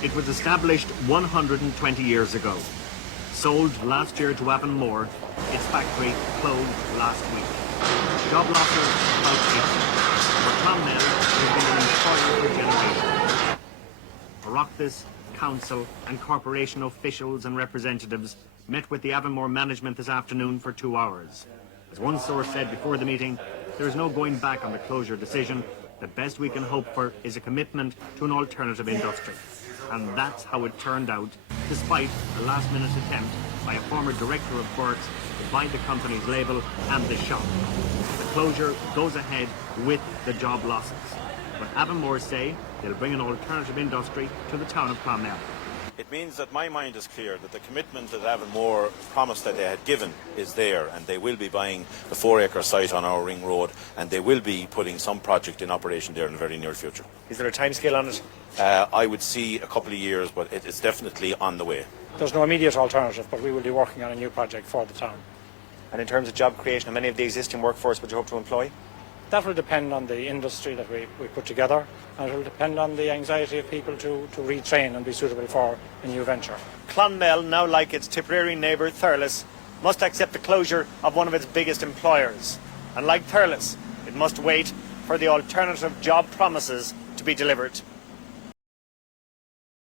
It was established 120 years ago. Sold last year to Avonmore, its factory closed last week. Job losses about 80. For Clonmel, it has been an employer for generations. Oireachtas, council and corporation officials and representatives met with the Avonmore management this afternoon for 2 hours. As one source said before the meeting, there is no going back on the closure decision. The best we can hope for is a commitment to an alternative industry. And that's how it turned out, despite a last-minute attempt by a former director of Burke to buy the company's label and the shop. The closure goes ahead with the job losses. But Avonmore say they'll bring an alternative industry to the town of Clonmel. It means that my mind is clear that the commitment that Avonmore promised that they had given is there, and they will be buying the 4-acre site on our ring road, and they will be putting some project in operation there in the very near future. Is there a timescale on it? I would see a couple of years, but it's definitely on the way. There's no immediate alternative, but we will be working on a new project for the town. And in terms of job creation, how many of the existing workforce would you hope to employ? That will depend on the industry that we put together, and it will depend on the anxiety of people to retrain and be suitable for a new venture. Clonmel, now like its Tipperary neighbour Thurles, must accept the closure of one of its biggest employers. And like Thurles, it must wait for the alternative job promises to be delivered.